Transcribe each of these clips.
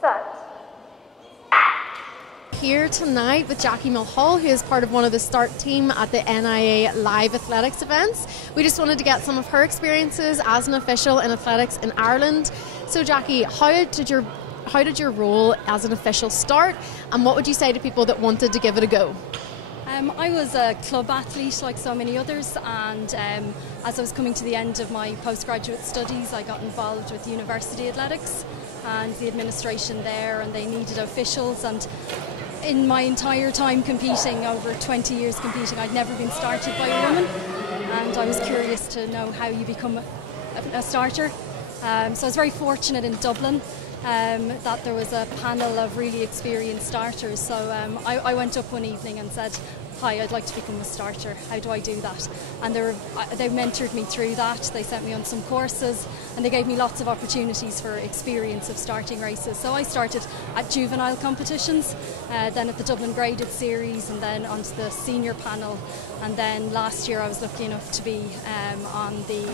Set. Here tonight with Jackie Mulhall, who is part of one of the start team at the NIA Live Athletics events. We just wanted to get some of her experiences as an official in athletics in Ireland. So Jackie, how did your role as an official start, and what would you say to people that wanted to give it a go? I was a club athlete like so many others, and as I was coming to the end of my postgraduate studies, I got involved with university athletics and the administration there, and they needed officials. And in my entire time competing, over 20 years competing, I'd never been started by a woman, and I was curious to know how you become a starter. So I was very fortunate in Dublin that there was a panel of really experienced starters. So I went up one evening and said, "Hi, I'd like to become a starter. How do I do that?" And they mentored me through that. They sent me on some courses, and they gave me lots of opportunities for experience of starting races. So I started at juvenile competitions, then at the Dublin Graded Series, and then onto the senior panel. And then last year I was lucky enough to be on the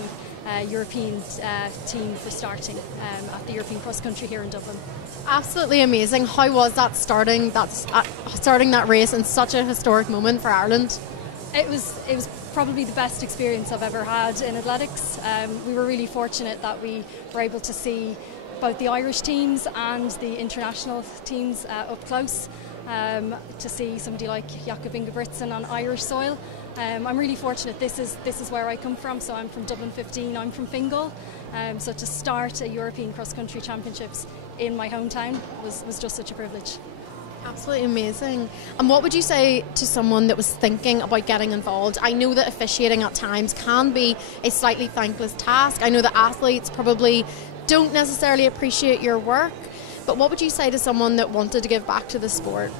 European team for starting at the European cross country here in Dublin. Absolutely amazing. How was that starting that race in such a historic moment for Ireland? It was probably the best experience I've ever had in athletics. We were really fortunate that we were able to see both the Irish teams and the international teams up close. To see somebody like Jakob Ingebrigtsen on Irish soil. I'm really fortunate. This is where I come from. So I'm from Dublin 15. I'm from Fingal. So to start a European cross country championships in my hometown was just such a privilege. Absolutely amazing. And what would you say to someone that was thinking about getting involved? I know that officiating at times can be a slightly thankless task. I know that athletes probably don't necessarily appreciate your work. But what would you say to someone that wanted to give back to the sport?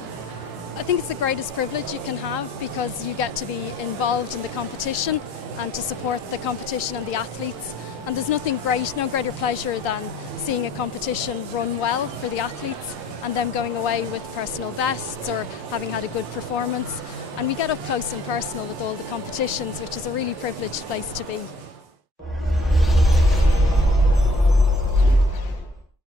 I think it's the greatest privilege you can have, because you get to be involved in the competition and to support the competition and the athletes. And there's no greater pleasure than seeing a competition run well for the athletes and them going away with personal bests or having had a good performance. And we get up close and personal with all the competitions, which is a really privileged place to be.